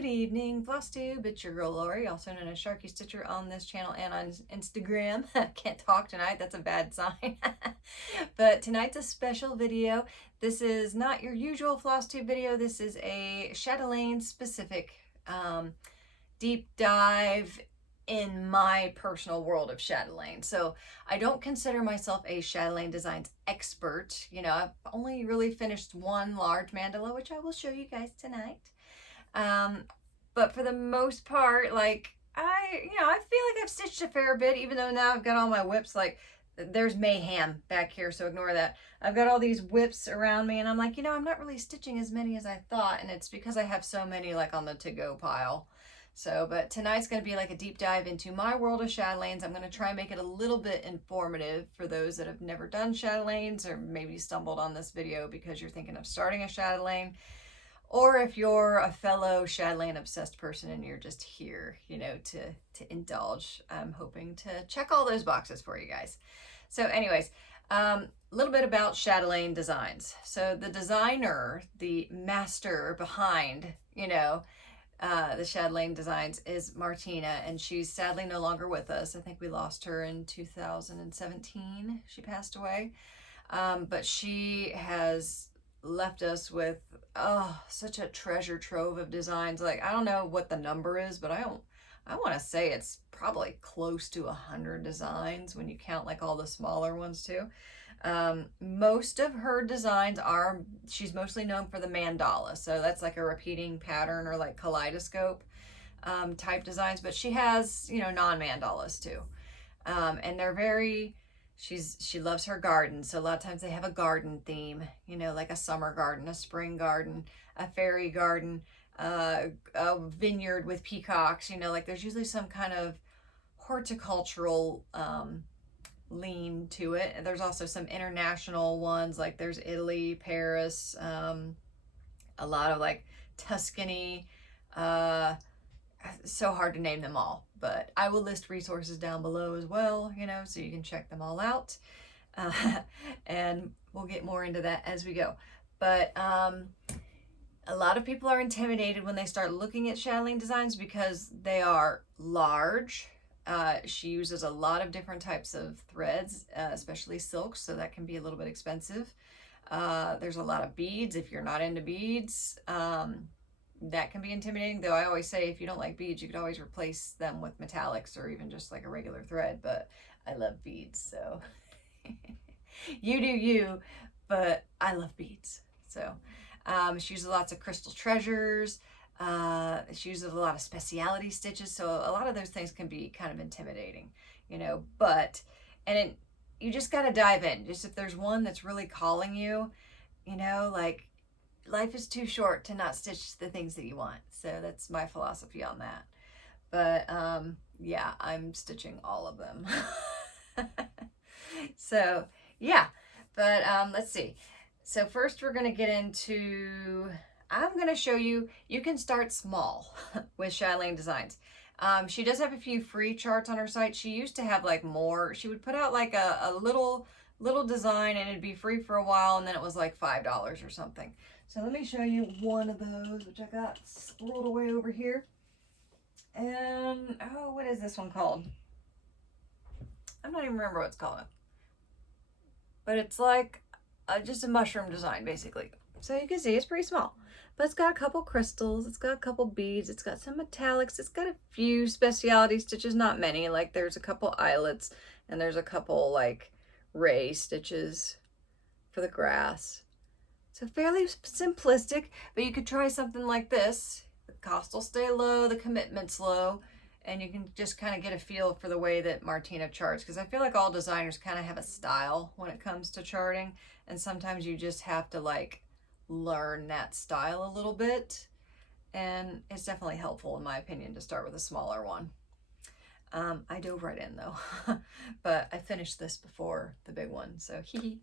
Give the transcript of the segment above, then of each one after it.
Good evening, Flosstube. It's your girl Lori, also known as Sharky Stitcher on this channel and on Instagram. Can't talk tonight, that's a bad sign. But tonight's a special video. This is not your usual Flosstube video. This is a Chatelaine specific deep dive in my personal world of Chatelaine. So I don't consider myself a Chatelaine Designs expert. You know, I've only really finished one large mandala, which I will show you guys tonight. But for the most part, like, I feel like I've stitched a fair bit, even though now I've got all my WIPS, like, there's mayhem back here, so ignore that. I've got all these WIPS around me, and I'm like, I'm not really stitching as many as I thought, and it's because I have so many, like, on the to-go pile. So, but tonight's going to be like a deep dive into my world of Chatelaines. I'm going to try and make it a little bit informative for those that have never done Chatelaines, or maybe stumbled on this video because you're thinking of starting a Chatelaine. Or if you're a fellow Chatelaine obsessed person and you're just here, to indulge, I'm hoping to check all those boxes for you guys. So anyways, a little bit about Chatelaine Designs. So the designer, the master behind, the Chatelaine Designs is Martina, and she's sadly no longer with us. I think we lost her in 2017. She passed away. But she has left us with such a treasure trove of designs. Like, I don't know what the number is, but I want to say it's probably close to 100 designs when you count like all the smaller ones too. Most of her designs she's mostly known for the mandala, so that's like a repeating pattern or like kaleidoscope type designs, but she has non-mandalas too, and they're very she loves her garden, so a lot of times they have a garden theme, like a summer garden, a spring garden, a fairy garden, a vineyard with peacocks, like there's usually some kind of horticultural lean to it. And there's also some international ones, like there's Italy, Paris, a lot of like Tuscany, so hard to name them all, but I will list resources down below as well, so you can check them all out, and we'll get more into that as we go. But a lot of people are intimidated when they start looking at Chatelaine Designs because they are large. She uses a lot of different types of threads, especially silks, so that can be a little bit expensive. There's a lot of beads. If you're not into beads, that can be intimidating, though I always say if you don't like beads, you could always replace them with metallics or even just like a regular thread, but I love beads, so you do you, but I love beads. So she uses lots of crystal treasures. She uses a lot of speciality stitches, so a lot of those things can be kind of intimidating, you just got to dive in. Just if there's one that's really calling you, like, life is too short to not stitch the things that you want. So that's my philosophy on that. But yeah, I'm stitching all of them. So yeah, but let's see. So first we're going to get into, I'm going to show you can start small with Chatelaine Designs. She does have a few free charts on her site. She used to have like more. She would put out like a little design and it'd be free for a while, and then it was like $5 or something. So let me show you one of those, which I got rolled away over here. And, what is this one called? I'm not even remember what it's called. But it's like just a mushroom design, basically. So you can see it's pretty small. But it's got a couple crystals, it's got a couple beads, it's got some metallics, it's got a few speciality stitches, not many. Like there's a couple eyelets, and there's a couple like ray stitches for the grass. So fairly simplistic, but you could try something like this. The cost will stay low, the commitment's low, and you can just kind of get a feel for the way that Martina charts, because I feel like all designers kind of have a style when it comes to charting, and sometimes you just have to like learn that style a little bit, and it's definitely helpful in my opinion to start with a smaller one. I dove right in though, but I finished this before the big one, so hee.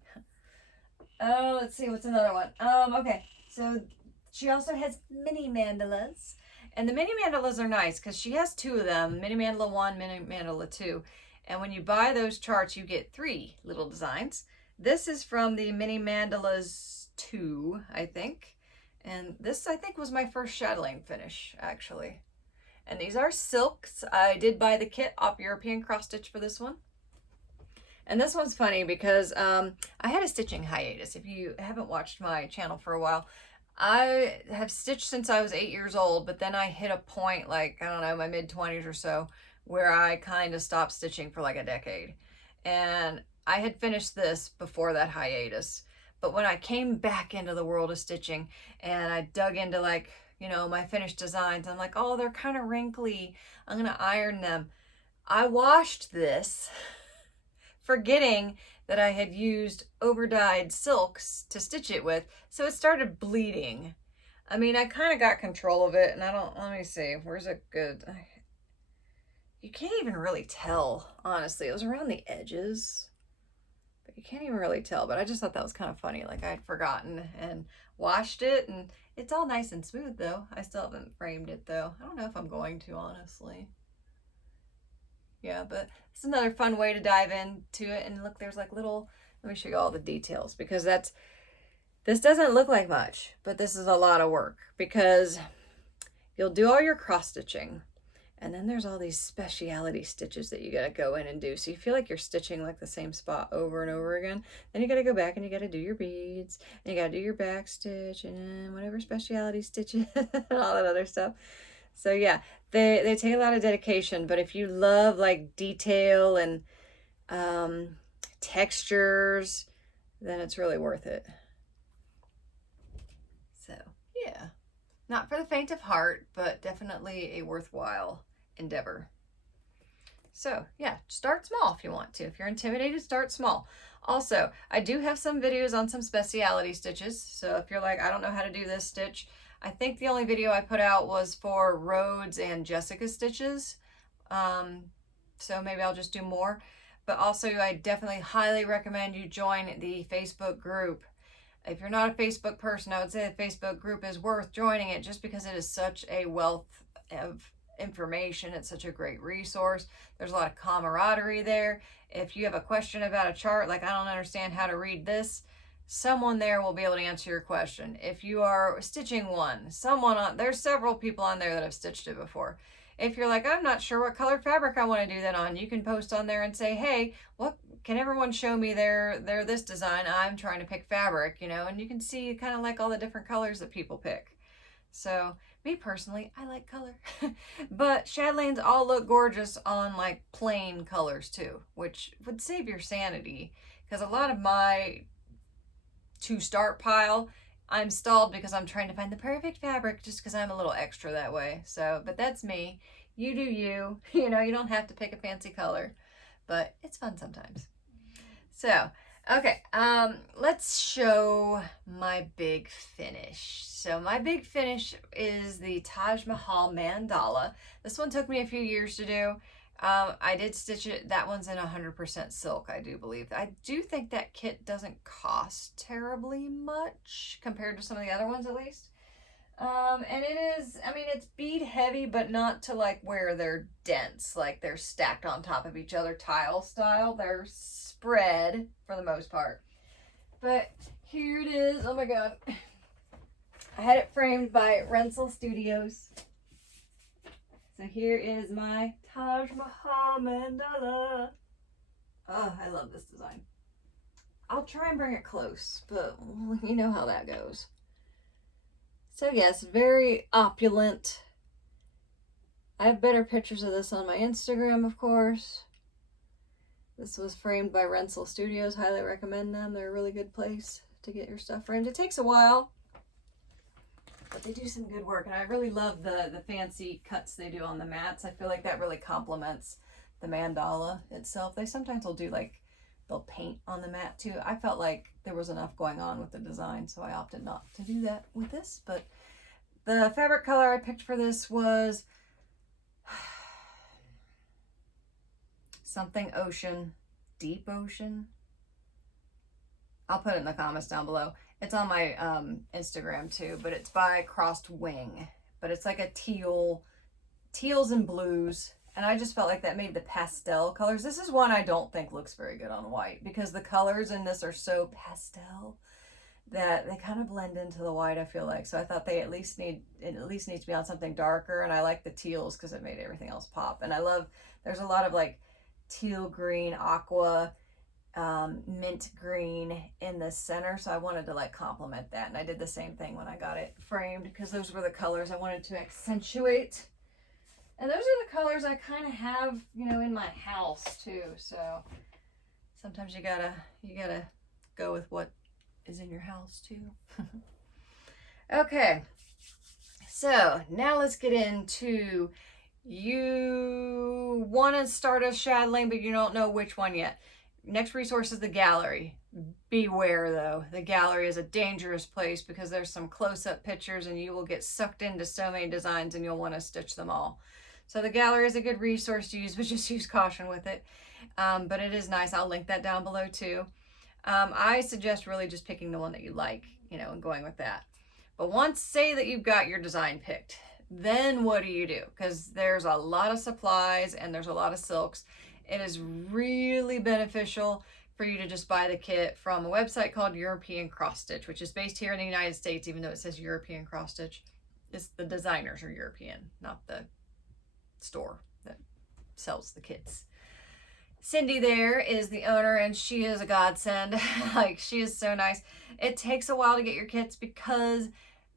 Oh, let's see, what's another one? Okay, so she also has mini mandalas, and the mini mandalas are nice because she has two of them, mini mandala 1, mini mandala 2, and when you buy those charts, you get 3 little designs. This is from the mini mandalas 2, I think, And this, I think, was my first Chatelaine finish, actually. And these are silks. I did buy the kit off European Cross Stitch for this one. And this one's funny because I had a stitching hiatus. If you haven't watched my channel for a while, I have stitched since I was 8 years old, but then I hit a point, like, I don't know, my mid-20s or so, where I kind of stopped stitching for like a decade. And I had finished this before that hiatus. But when I came back into the world of stitching and I dug into, like, you know, my finished designs, I'm like, oh, they're kind of wrinkly. I'm going to iron them. I washed this, forgetting that I had used over-dyed silks to stitch it with, so it started bleeding. I mean, I kind of got control of it, and let me see, where's it good? You can't even really tell, honestly. It was around the edges, but you can't even really tell, but I just thought that was kind of funny. Like, I'd forgotten and washed it, and it's all nice and smooth, though. I still haven't framed it, though. I don't know if I'm going to, honestly. Yeah, but it's another fun way to dive into it. And look, there's like little, let me show you all the details, because this doesn't look like much, but this is a lot of work, because you'll do all your cross stitching, and then there's all these speciality stitches that you got to go in and do. So you feel like you're stitching like the same spot over and over again. Then you got to go back and you got to do your beads, and you got to do your back stitch and whatever speciality stitches and all that other stuff. So yeah, they take a lot of dedication, but if you love like detail and textures, then it's really worth it. So yeah, not for the faint of heart, but definitely a worthwhile endeavor. So yeah, start small if you want to. If you're intimidated, start small. Also, I do have some videos on some speciality stitches. So if you're like, I don't know how to do this stitch, I think the only video I put out was for Rhodes and Jessica stitches. So maybe I'll just do more. But also, I definitely highly recommend you join the Facebook group. If you're not a Facebook person, I would say the Facebook group is worth joining it, just because it is such a wealth of information. It's such a great resource. There's a lot of camaraderie there. If you have a question about a chart, like, I don't understand how to read this, someone there will be able to answer your question. If you are stitching one, there's several people on there that have stitched it before. If you're like, I'm not sure what color fabric I want to do that on, you can post on there and say, hey, what can everyone show me their this design? I'm trying to pick fabric, you know, and you can see kind of like all the different colors that people pick. So me personally, I like color. But Chatelaines all look gorgeous on like plain colors too, which would save your sanity, because a lot of my to start pile, I'm stalled because I'm trying to find the perfect fabric, just because I'm a little extra that way. So, but that's me. You do you. You know, you don't have to pick a fancy color, but it's fun sometimes. So, okay, let's show my big finish. So my big finish is the Taj Mahal mandala. This one took me a few years to do. I did stitch it. That one's in 100% silk, I do believe. I do think that kit doesn't cost terribly much compared to some of the other ones, at least. And it is, I mean, it's bead heavy, but not to like where they're dense, like they're stacked on top of each other tile style. They're spread for the most part. But here it is. Oh my God. I had it framed by Renzel Studios. So here is my Taj Mahal mandala. Oh, I love this design. I'll try and bring it close, but you know how that goes. So yes, very opulent. I have better pictures of this on my Instagram, of course. This was framed by Renzel Studios. Highly recommend them. They're a really good place to get your stuff framed. It takes a while, but they do some good work, and I really love the fancy cuts they do on the mats. I feel like that really complements the mandala itself. They sometimes will do like, they'll paint on the mat too. I felt like there was enough going on with the design, so I opted not to do that with this. But the fabric color I picked for this was something ocean, deep ocean. I'll put it in the comments down below. It's on my Instagram too, but it's by Crossed Wing. But it's like a teals and blues. And I just felt like that made the pastel colors. This is one I don't think looks very good on white, because the colors in this are so pastel that they kind of blend into the white, I feel like. So I thought it at least needs to be on something darker, and I like the teals because it made everything else pop. And I love, there's a lot of like teal green, aqua, mint green in the center, so I wanted to like complement that, and I did the same thing when I got it framed because those were the colors I wanted to accentuate. And those are the colors I kind of have, you know, in my house too. So sometimes you gotta go with what is in your house too. Okay, so now let's get into, you want to start a Chatelaine, but you don't know which one yet. Next resource is the gallery. Beware though, the gallery is a dangerous place because there's some close-up pictures and you will get sucked into so many designs and you'll want to stitch them all. So the gallery is a good resource to use, but just use caution with it. But it is nice. I'll link that down below too. I suggest really just picking the one that you like, you know, and going with that. But once, say that you've got your design picked, then what do you do? Because there's a lot of supplies and there's a lot of silks. It is really beneficial for you to just buy the kit from a website called European Cross Stitch, which is based here in the United States, even though it says European Cross Stitch. It's the designers are European, not the store that sells the kits. Cindy there is the owner, and she is a godsend. Like, she is so nice. It takes a while to get your kits because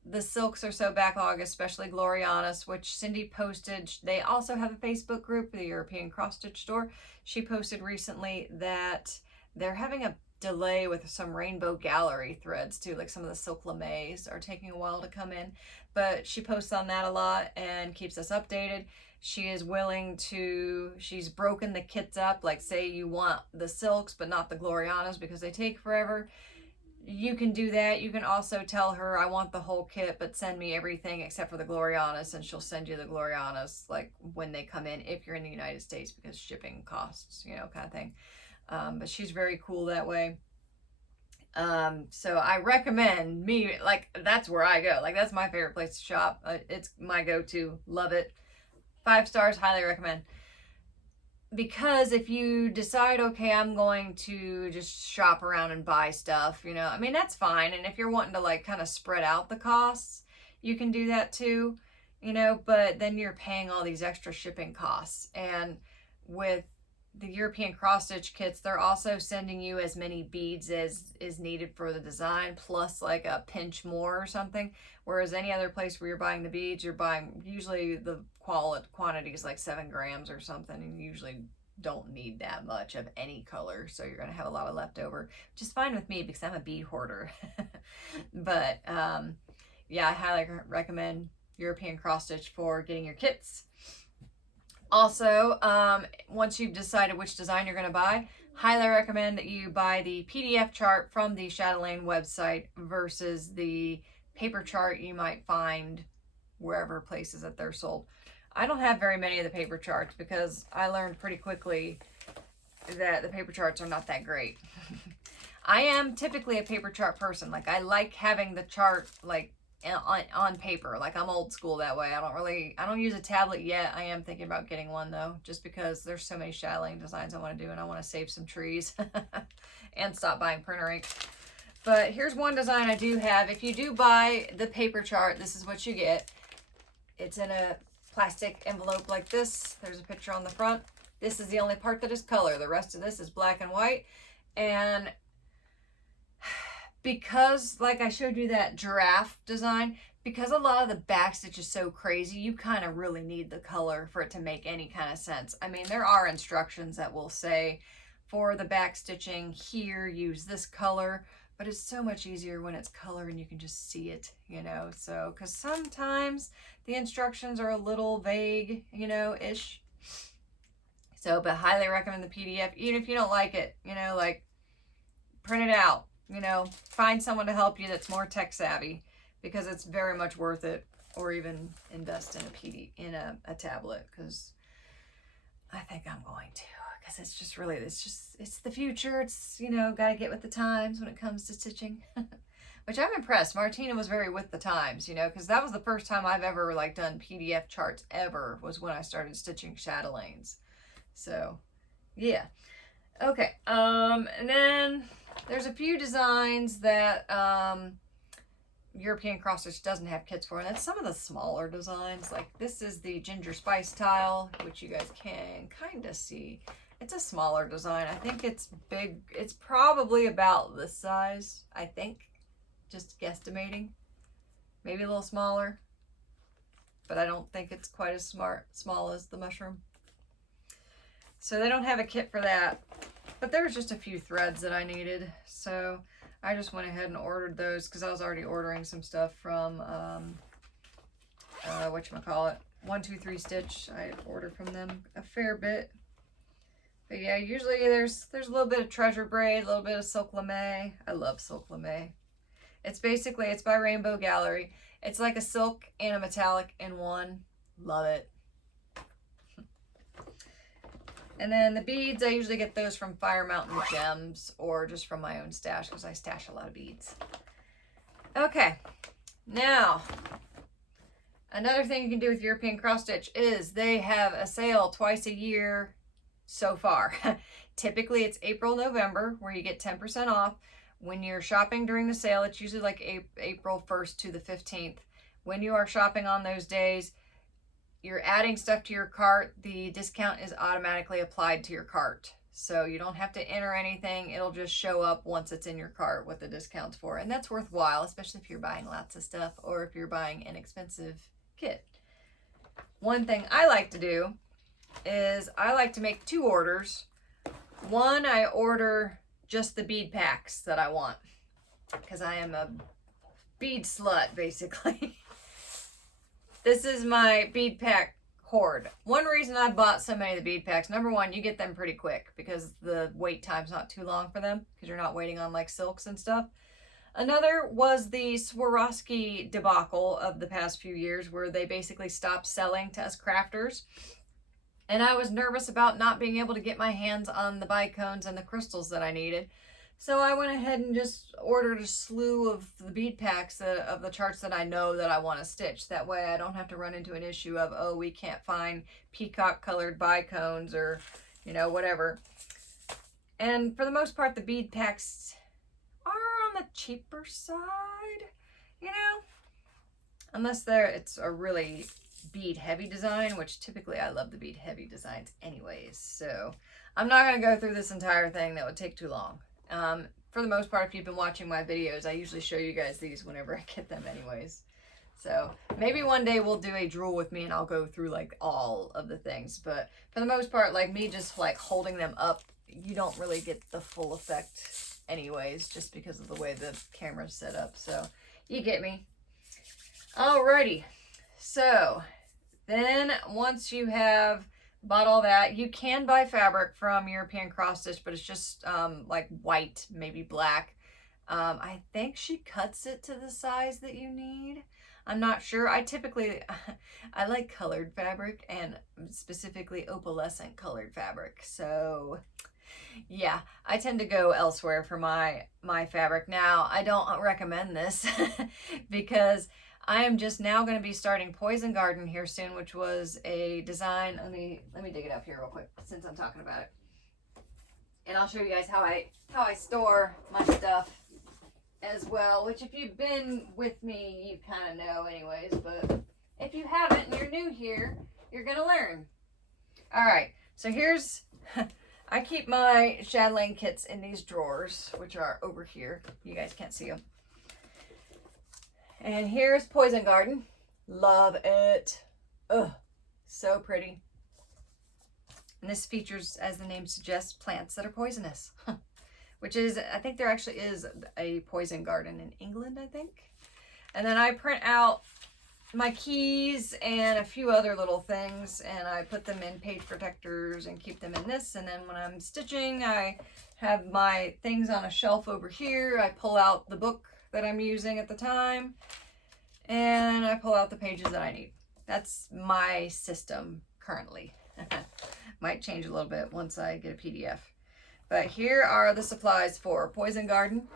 the silks are so backlogged, especially Glorianis, which Cindy posted. They also have a Facebook group, the European Cross Stitch Store. She posted recently that they're having a delay with some Rainbow Gallery threads too, like some of the silk lames are taking a while to come in, but she posts on that a lot and keeps us updated. She is willing to, she's broken the kits up, like say you want the silks but not the Glorianas because they take forever. You can do that. You can also tell her, I want the whole kit, but send me everything except for the Glorianas, and she'll send you the Glorianas like when they come in, if you're in the United States, because shipping costs, you know, kind of thing. But she's very cool that way. So I recommend like, that's where I go. Like, that's my favorite place to shop. It's my go-to. Love it. 5 stars, highly recommend. Because if you decide, okay, I'm going to just shop around and buy stuff, you know, I mean, that's fine. And if you're wanting to like kind of spread out the costs, you can do that too, you know, but then you're paying all these extra shipping costs. And with the European cross stitch kits, they're also sending you as many beads as is needed for the design, plus like a pinch more or something. Whereas any other place where you're buying the beads, you're buying usually the quantity is like 7 grams or something, and you usually don't need that much of any color, so you're going to have a lot of leftover, which is fine with me because I'm a bead hoarder. But yeah, I highly recommend European cross stitch for getting your kits. Also, once you've decided which design you're going to buy, highly recommend that you buy the PDF chart from the Chatelaine website versus the paper chart you might find wherever places that they're sold. I don't have very many of the paper charts because I learned pretty quickly that the paper charts are not that great. I am typically a paper chart person. Like, I like having the chart like on paper. Like, I'm old school that way. I don't use a tablet yet. I am thinking about getting one though, just because there's so many Chatelaine designs I want to do, and I want to save some trees and stop buying printer ink. But here's one design I do have. If you do buy the paper chart, this is what you get. It's in a plastic envelope like this. There's a picture on the front. This is the only part that is color. The rest of this is black and white. And because, like I showed you that giraffe design, because a lot of the back stitch is so crazy, you kind of really need the color for it to make any kind of sense. I mean, there are instructions that will say, for the back stitching here, use this color, but it's so much easier when it's color and you can just see it, you know. So, because sometimes the instructions are a little vague, you know, ish. So, but highly recommend the PDF, even if you don't like it, you know, like, print it out, you know, find someone to help you that's more tech savvy, because it's very much worth it. Or even invest in a tablet, because I think I'm going to, because it's just really, it's the future. It's, you know, got to get with the times when it comes to stitching. Which I'm impressed. Martina was very with the times, you know, because that was the first time I've ever like done PDF charts ever, was when I started stitching Chatelaines. So yeah. Okay. And then There's a few designs that European cross stitch doesn't have kits for, and that's some of the smaller designs. Like this is the ginger spice tile, which you guys can kind of see. It's a smaller design. I think it's big. It's probably about this size, I think. Just guesstimating. Maybe a little smaller. But I don't think it's quite as small as the mushroom. So they don't have a kit for that. But there was just a few threads that I needed. So I just went ahead and ordered those because I was already ordering some stuff from, whatchamacallit, 123 Stitch. I ordered from them a fair bit. But yeah, usually there's a little bit of treasure braid, a little bit of silk lame. I love silk lame. It's by Rainbow Gallery. It's like a silk and a metallic in one. Love it. And then the beads, I usually get those from Fire Mountain Gems or just from my own stash because I stash a lot of beads. Okay, now another thing you can do with European cross stitch is they have a sale twice a year so far. Typically it's April, November where you get 10% off. When you're shopping during the sale, it's usually like April 1st to the 15th. When you are shopping on those days, you're adding stuff to your cart, the discount is automatically applied to your cart. So you don't have to enter anything. It'll just show up once it's in your cart what the discount's for. And that's worthwhile, especially if you're buying lots of stuff or if you're buying an expensive kit. One thing I like to do is I like to make 2 orders. One, I order just the bead packs that I want because I am a bead slut, basically. This is my bead pack hoard. One reason I bought so many of the bead packs, number one, you get them pretty quick because the wait time's not too long for them because you're not waiting on like silks and stuff. Another was the Swarovski debacle of the past few years where they basically stopped selling to us crafters. And I was nervous about not being able to get my hands on the bicones and the crystals that I needed. So I went ahead and just ordered a slew of the bead packs of the charts that I know that I want to stitch. That way I don't have to run into an issue of, oh, we can't find peacock colored bicones or, you know, whatever. And for the most part, the bead packs are on the cheaper side, you know, unless it's a really bead heavy design, which typically I love the bead heavy designs anyways. So I'm not going to go through this entire thing. That would take too long. For the most part, if you've been watching my videos, I usually show you guys these whenever I get them anyways. So maybe one day we'll do a drool with me and I'll go through like all of the things. But for the most part, like me just like holding them up, you don't really get the full effect anyways, just because of the way the camera's set up. So you get me. Alrighty. So then once you have bought all that, you can buy fabric from European cross stitch, but it's just like white, maybe black. I think she cuts it to the size that you need. I'm not sure. I like colored fabric and specifically opalescent colored fabric. So yeah, I tend to go elsewhere for my fabric. Now, I don't recommend this because I am just now going to be starting Poison Garden here soon, which was a design. Let me dig it up here real quick since I'm talking about it. And I'll show you guys how I store my stuff as well, which if you've been with me, you kind of know anyways, but if you haven't and you're new here, you're going to learn. All right. So here's I keep my Chatelaine kits in these drawers, which are over here. You guys can't see them. And here's Poison Garden. Love it. Ugh, so pretty. And this features, as the name suggests, plants that are poisonous. Which is, I think there actually is a poison garden in England, I think. And then I print out my keys and a few other little things, and I put them in page protectors and keep them in this. And then when I'm stitching, I have my things on a shelf over here. I pull out the book that I'm using at the time, and I pull out the pages that I need. That's my system currently. Might change a little bit once I get a PDF. But here are the supplies for Poison Garden.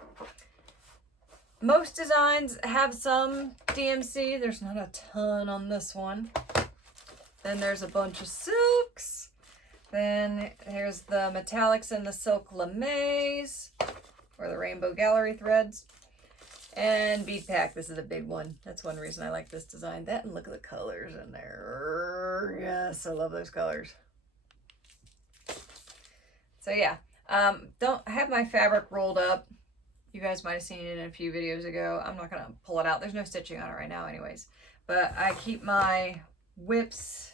Most designs have some DMC. There's not a ton on this one. Then there's a bunch of silks. Then there's the metallics and the silk lames. or the Rainbow Gallery threads. And bead pack, this is a big one. That's one reason I like this design. That and look at the colors in there. Yes, I love those colors. So yeah, don't have my fabric rolled up. You guys might have seen it in a few videos ago. I'm not gonna pull it out. There's no stitching on it right now anyways. But I keep my WIPS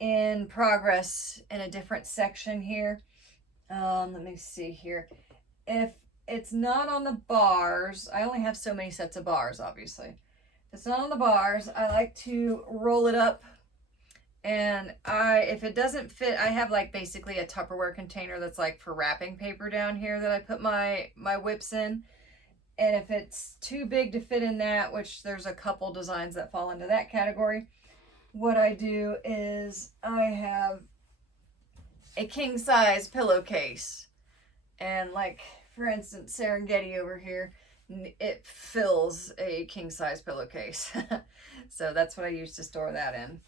in progress in a different section here. Let me see here. If it's not on the bars, I only have so many sets of bars, obviously. If it's not on the bars, I like to roll it up. And if it doesn't fit, I have like basically a Tupperware container that's like for wrapping paper down here that I put my WIPS in. And if it's too big to fit in that, which there's a couple designs that fall into that category, what I do is I have a king size pillowcase. And like, for instance, Serengetti over here, it fills a king size pillowcase. So that's what I use to store that in.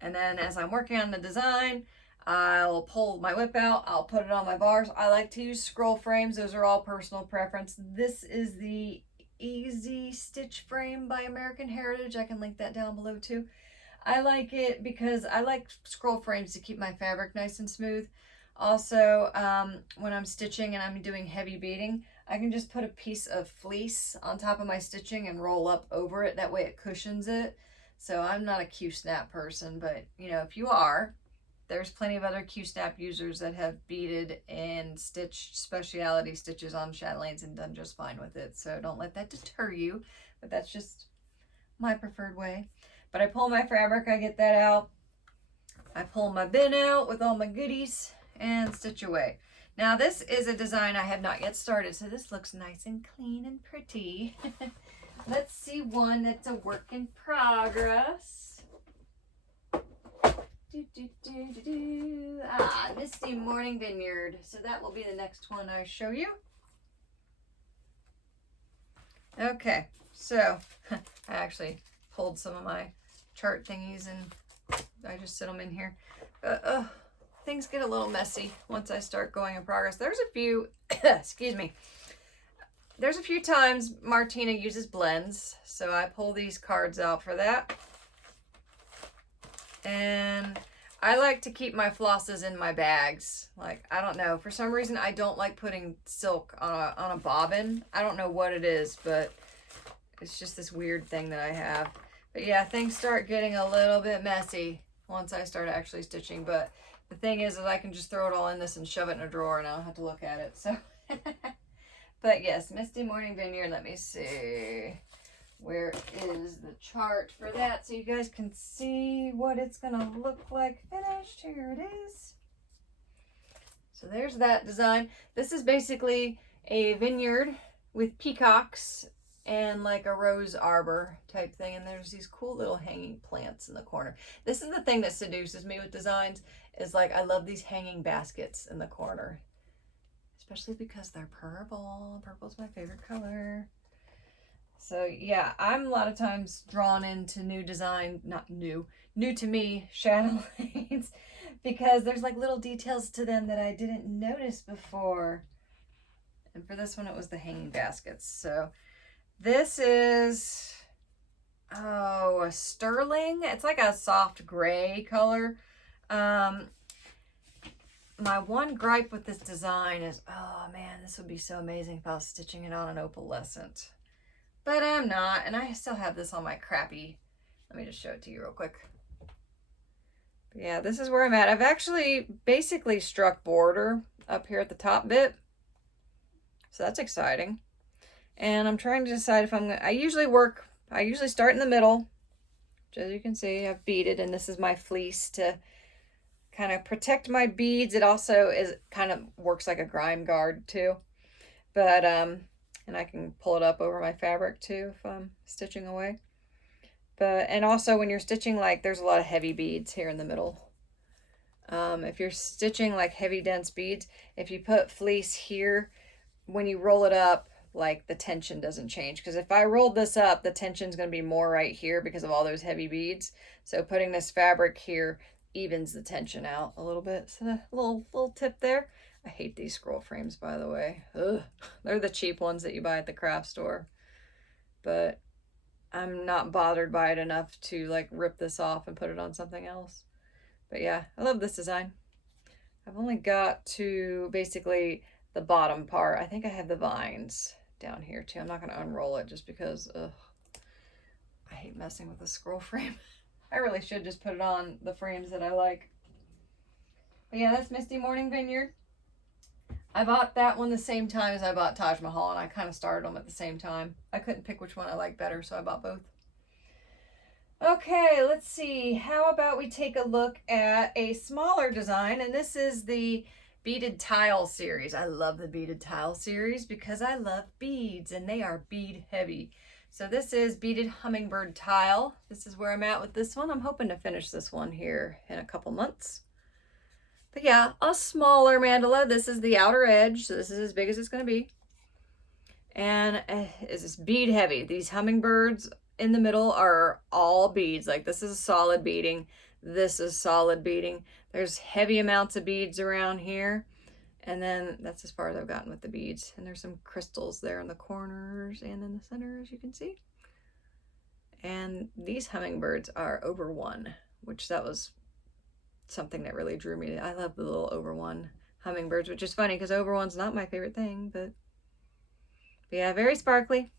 And then as I'm working on the design, I'll pull my WIP out, I'll put it on my bars. I like to use scroll frames. Those are all personal preference. This is the Easy Stitch Frame by American Heritage. I can link that down below too. I like it because I like scroll frames to keep my fabric nice and smooth. Also, when I'm stitching and I'm doing heavy beading, I can just put a piece of fleece on top of my stitching and roll up over it. That way it cushions it. So I'm not a Q-snap person, but you know, if you are, there's plenty of other Q-snap users that have beaded and stitched specialty stitches on chatelaines and done just fine with it. So don't let that deter you, but that's just my preferred way. But I pull my fabric, I get that out. I pull my bin out with all my goodies and stitch away. Now this is a design I have not yet started, so this looks nice and clean and pretty. Let's see one that's a work in progress. Misty Morning Vineyard. So that will be the next one I show you. Okay, so I actually pulled some of my chart thingies and I just sit them in here. Things get a little messy once I start going in progress. There's a few, excuse me. There's a few times Martina uses blends, so I pull these cards out for that. And I like to keep my flosses in my bags. Like, I don't know, for some reason I don't like putting silk on a bobbin. I don't know what it is, but it's just this weird thing that I have. But yeah, things start getting a little bit messy once I start actually stitching. But the thing is that I can just throw it all in this and shove it in a drawer and I don't have to look at it. So, but yes, Misty Morning Vineyard. Let me see. Where is the chart for that? So you guys can see what it's going to look like finished. Here it is. So there's that design. This is basically a vineyard with peacocks and like a rose arbor type thing. And there's these cool little hanging plants in the corner. This is the thing that seduces me with designs, is like I love these hanging baskets in the corner. Especially because they're purple. Purple's my favorite color. So yeah, I'm a lot of times drawn into new design, not new to me, chatelaines, because there's like little details to them that I didn't notice before. And for this one, it was the hanging baskets. So this is, a sterling. It's like a soft gray color. My one gripe with this design is, oh man, this would be so amazing if I was stitching it on an opalescent. But I'm not, and I still have this on my crappy. Let me just show it to you real quick. But yeah, this is where I'm at. I've actually basically struck border up here at the top bit. So that's exciting. And I'm trying to decide if I'm gonna, I usually start in the middle, which as you can see, I've beaded, and this is my fleece to kind of protect my beads. It also kind of works like a grime guard too. But, and I can pull it up over my fabric too if I'm stitching away. But, and also when you're stitching, like there's a lot of heavy beads here in the middle. If you're stitching like heavy dense beads, if you put fleece here, when you roll it up, like the tension doesn't change. Because if I rolled this up, the tension's going to be more right here because of all those heavy beads. So putting this fabric here evens the tension out a little bit. So a little tip there. I hate these scroll frames, by the way. Ugh. They're the cheap ones that you buy at the craft store. But I'm not bothered by it enough to like rip this off and put it on something else. But yeah, I love this design. I've only got to basically the bottom part. I think I have the vines down here too. I'm not going to unroll it just because I hate messing with the scroll frame. I really should just put it on the frames that I like. But yeah, that's Misty Morning Vineyard. I bought that one the same time as I bought Taj Mahal, and I kind of started them at the same time. I couldn't pick which one I liked better, so I bought both. Okay, let's see. How about we take a look at a smaller design, and this is the Beaded Tile series. I love the Beaded Tile series because I love beads, and they are bead heavy. So this is Beaded Hummingbird Tile. This is where I'm at with this one. I'm hoping to finish this one here in a couple months. But yeah, a smaller mandala. This is the outer edge, so this is as big as it's going to be. And it's just bead heavy. These hummingbirds in the middle are all beads. Like this is solid beading. This is solid beading. There's heavy amounts of beads around here. And then that's as far as I've gotten with the beads. And there's some crystals there in the corners and in the center, as you can see. And these hummingbirds are over 1, which that was something that really drew me. I love the little over 1 hummingbirds, which is funny because over 1's not my favorite thing, but yeah, very sparkly.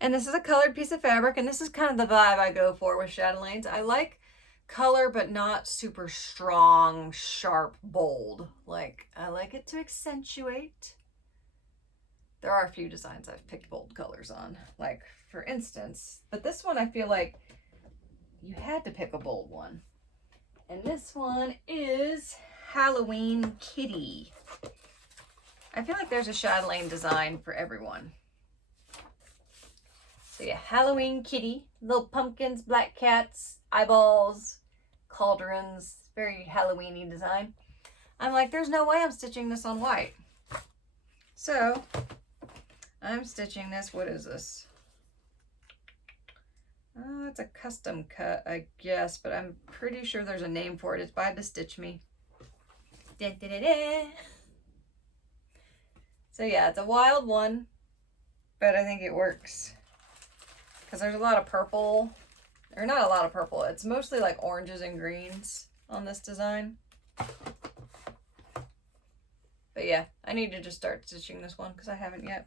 And this is a colored piece of fabric, and this is kind of the vibe I go for with Chatelaines. I like color, but not super strong, sharp, bold. Like, I like it to accentuate. There are a few designs I've picked bold colors on, like for instance, but this one I feel like you had to pick a bold one. And this one is Halloween Kitty. I feel like there's a Chatelaine design for everyone. So yeah, Halloween Kitty, little pumpkins, black cats, eyeballs, cauldrons, very Halloween-y design. I'm like, there's no way I'm stitching this on white. So I'm stitching this. What is this? Oh, it's a custom cut, I guess, but I'm pretty sure there's a name for it. It's by Bestitch Me. Da, da, da, da. So yeah, it's a wild one, but I think it works. Because there's a lot of purple, or not a lot of purple. It's mostly like oranges and greens on this design. But yeah, I need to just start stitching this one because I haven't yet.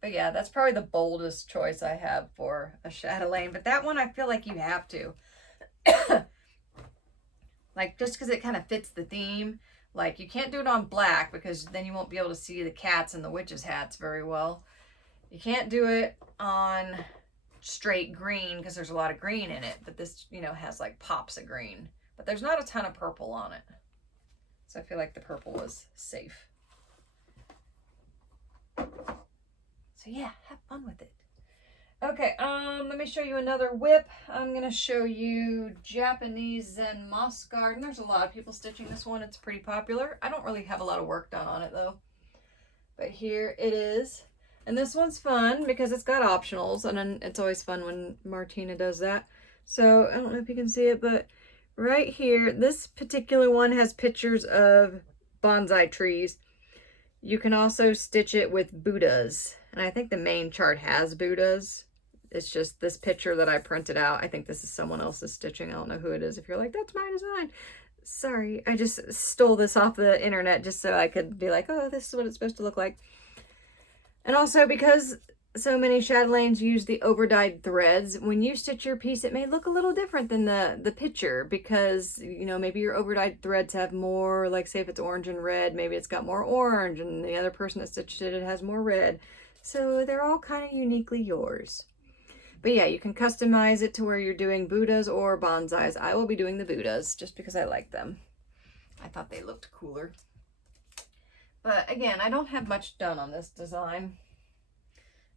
But yeah, that's probably the boldest choice I have for a Chatelaine. But that one, I feel like you have to. Like, just because it kind of fits the theme. Like, you can't do it on black because then you won't be able to see the cats and the witches' hats very well. You can't do it on straight green because there's a lot of green in it. But this, you know, has like pops of green. But there's not a ton of purple on it. So I feel like the purple was safe. So yeah, have fun with it. Okay, let me show you another whip. I'm gonna show you Japanese Zen Moss Garden. There's a lot of people stitching this one. It's pretty popular. I don't really have a lot of work done on it though. But here it is. And this one's fun because it's got optionals, and then it's always fun when Martina does that. So I don't know if you can see it, but right here, this particular one has pictures of bonsai trees. You can also stitch it with Buddhas. And I think the main chart has Buddhas. It's just this picture that I printed out. I think this is someone else's stitching. I don't know who it is. If you're like, that's my design. Sorry, I just stole this off the internet just so I could be like, oh, this is what it's supposed to look like. And also because so many Chatelaines use the over-dyed threads, when you stitch your piece, it may look a little different than the picture because, you know, maybe your over-dyed threads have more, like say if it's orange and red, maybe it's got more orange and the other person that stitched it has more red. So they're all kind of uniquely yours. But yeah, you can customize it to where you're doing Buddhas or bonsais. I will be doing the Buddhas just because I like them. I thought they looked cooler. But again, I don't have much done on this design.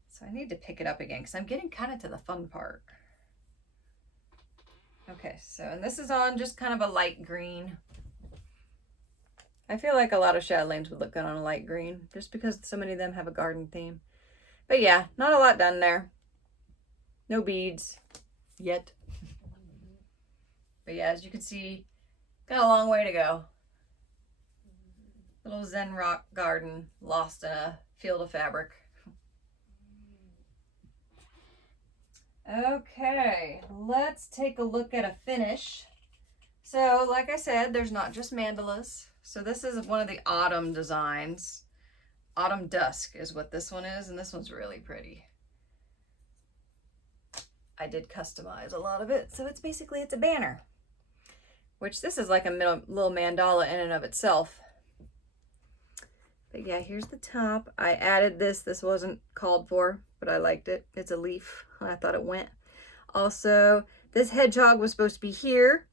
So I need to pick it up again because I'm getting kind of to the fun part. Okay, so, and this is on just kind of a light green. I feel like a lot of Chatelaines would look good on a light green just because so many of them have a garden theme. But yeah, not a lot done there. No beads yet. But yeah, as you can see, got a long way to go. Little Zen rock garden lost in a field of fabric. Okay, let's take a look at a finish. So like I said, there's not just mandalas. So this is one of the autumn designs. Autumn Dusk is what this one is, and this one's really pretty. I did customize a lot of it, so it's a banner. Which this is like a little mandala in and of itself. But yeah, here's the top. I added this. This wasn't called for, but I liked it. It's a leaf. I thought it went. Also, this hedgehog was supposed to be here.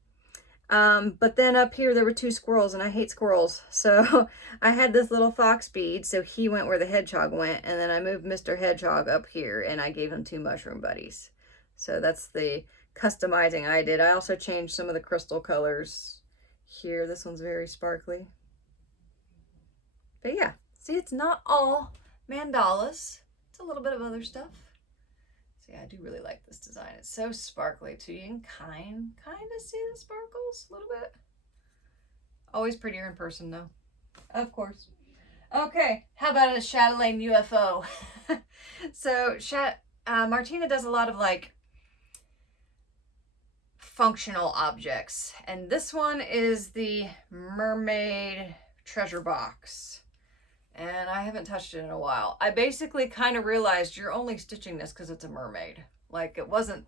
But then up here there were two squirrels, and I hate squirrels. So I had this little fox bead, so he went where the hedgehog went. And then I moved Mr. Hedgehog up here, and I gave him two mushroom buddies. So that's the customizing I did. I also changed some of the crystal colors here. This one's very sparkly. But yeah, see, it's not all mandalas. It's a little bit of other stuff. So yeah, I do really like this design. It's so sparkly too. You can kind of see the sparkles a little bit. Always prettier in person though, of course. Okay, how about a Chatelaine UFO? So Martina does a lot of like functional objects, and this one is the mermaid treasure box, and I haven't touched it in a while. I basically kind of realized you're only stitching this because it's a mermaid. Like, it wasn't,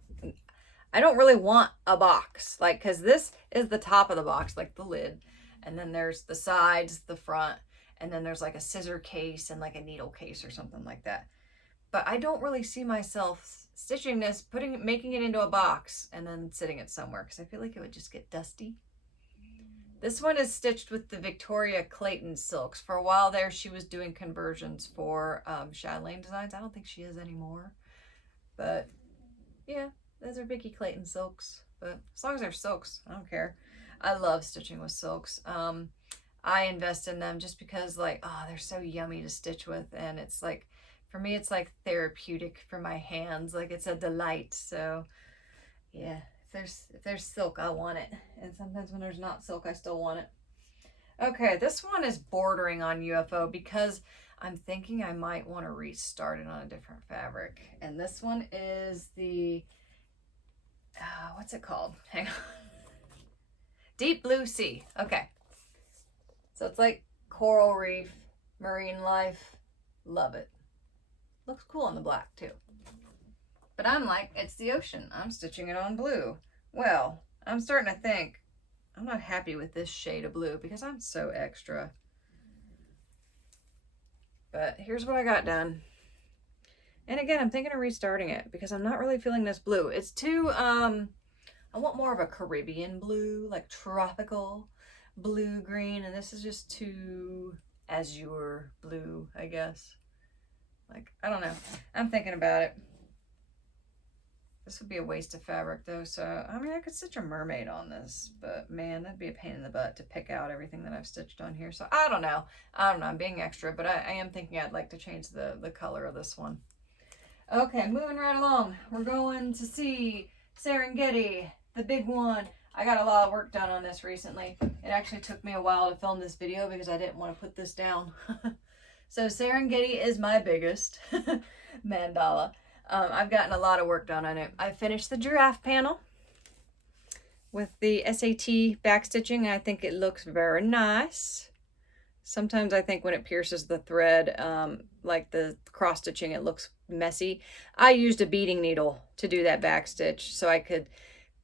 I don't really want a box, like, because this is the top of the box, like the lid, and then there's the sides, the front, and then there's like a scissor case and like a needle case or something like that. But I don't really see myself stitching this, making it into a box and then sitting it somewhere, because I feel like it would just get dusty. This one is stitched with the Victoria Clayton silks. For a while there, she was doing conversions for Chatelaine Designs. I don't think she is anymore. But yeah, those are Vicky Clayton silks. But as long as they're silks, I don't care. I love stitching with silks. I invest in them just because, like, oh, they're so yummy to stitch with. And it's like, for me, it's like therapeutic for my hands. Like, it's a delight. So yeah, if there's silk, I want it. And sometimes when there's not silk, I still want it. Okay, this one is bordering on UFO because I'm thinking I might want to restart it on a different fabric. And this one is the, what's it called? Hang on. Deep Blue Sea. Okay. So it's like coral reef, marine life. Love it. Looks cool on the black too. But I'm like, it's the ocean. I'm stitching it on blue. Well, I'm starting to think I'm not happy with this shade of blue because I'm so extra. But here's what I got done. And again, I'm thinking of restarting it because I'm not really feeling this blue. It's too, I want more of a Caribbean blue, like tropical blue green. And this is just too azure blue, I guess. Like, I don't know. I'm thinking about it. This would be a waste of fabric though. So, I mean, I could stitch a mermaid on this, but man, that'd be a pain in the butt to pick out everything that I've stitched on here. So I don't know. I'm being extra, but I am thinking I'd like to change the color of this one. Okay, moving right along. We're going to see Serengetti, the big one. I got a lot of work done on this recently. It actually took me a while to film this video because I didn't want to put this down. So Serengetti is my biggest mandala. I've gotten a lot of work done on it. I finished the giraffe panel with the SAT backstitching. I think it looks very nice. Sometimes I think when it pierces the thread, like the cross stitching, it looks messy. I used a beading needle to do that backstitch so I could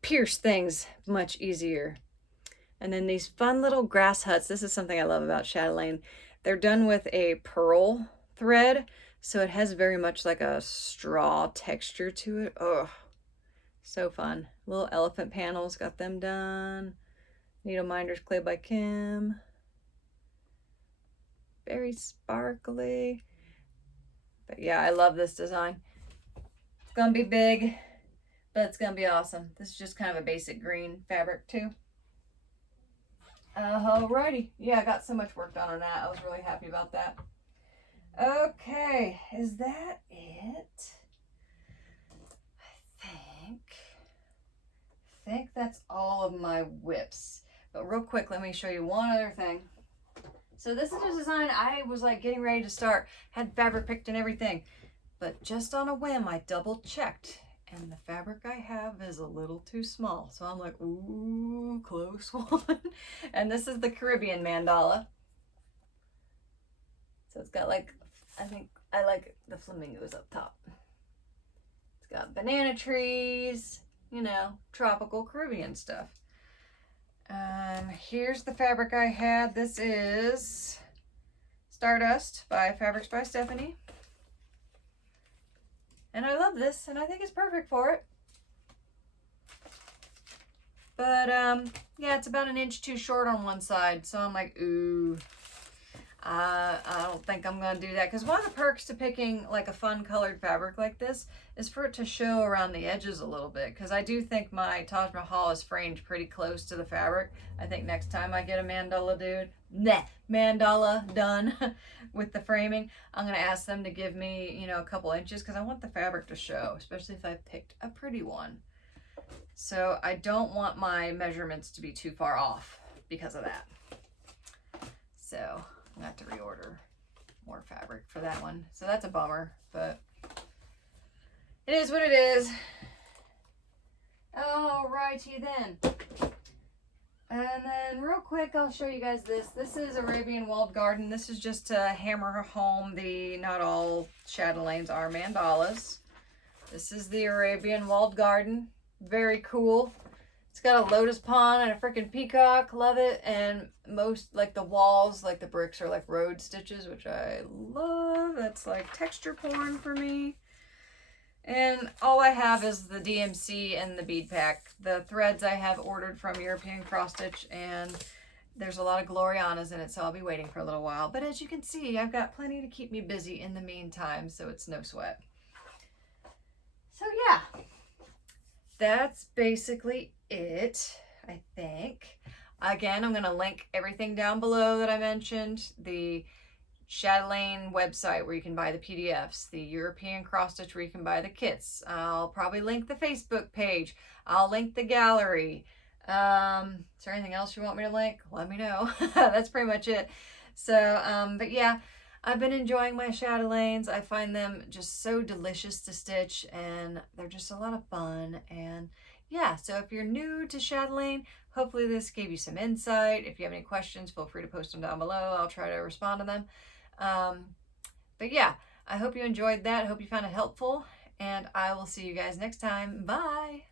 pierce things much easier. And then these fun little grass huts. This is something I love about Chatelaine. They're done with a pearl thread, so it has very much like a straw texture to it. Oh, so fun. Little elephant panels, got them done. Needle minders, clay by Kim. Very sparkly. But yeah, I love this design. It's gonna be big, but it's gonna be awesome. This is just kind of a basic green fabric too. Alrighty. Yeah, I got so much work done on that. I was really happy about that. Okay, is that it? I think that's all of my WIPS. But real quick, let me show you one other thing. So this is a design I was like getting ready to start, had fabric picked and everything, but just on a whim I double checked and the fabric I have is a little too small. So I'm like, ooh, close one. And this is the Caribbean mandala. So it's got like, I think I like the flamingos up top. It's got banana trees, you know, tropical Caribbean stuff. Here's the fabric I had. This is Stardust by Fabrics by Stephanie. And I love this, and I think it's perfect for it. But, yeah, it's about an inch too short on one side. So I'm like, ooh, I don't think I'm going to do that. Because one of the perks to picking, like, a fun colored fabric like this is for it to show around the edges a little bit. Because I do think my Taj Mahal is framed pretty close to the fabric. I think next time I get a mandala done with the framing, I'm going to ask them to give me, you know, a couple inches. Because I want the fabric to show, especially if I picked a pretty one. So I don't want my measurements to be too far off because of that. So I'm gonna have to reorder more fabric for that one. So that's a bummer, but it is what it is. Alrighty then. And then real quick, I'll show you guys this. This is Arabian Walled Garden. This is just to hammer home the, not all chatelaines are mandalas. This is the Arabian Walled Garden. Very cool. It's got a lotus pond and a freaking peacock. Love it. And most, like the walls, like the bricks are like road stitches, which I love. That's like texture porn for me. And all I have is the DMC and the bead pack. The threads I have ordered from European Cross Stitch, and there's a lot of Glorianas in it, so I'll be waiting for a little while. But as you can see, I've got plenty to keep me busy in the meantime, so it's no sweat. So yeah. That's basically it, I think. Again, I'm going to link everything down below that I mentioned. The Chatelaine website where you can buy the PDFs. The European Cross Stitch where you can buy the kits. I'll probably link the Facebook page. I'll link the gallery. Is there anything else you want me to link? Let me know. That's pretty much it. So, but yeah. I've been enjoying my chatelaines. I find them just so delicious to stitch, and they're just a lot of fun. And yeah, so if you're new to chatelaine, hopefully this gave you some insight. If you have any questions, feel free to post them down below. I'll try to respond to them. But yeah, I hope you enjoyed that. I hope you found it helpful, and I will see you guys next time. Bye!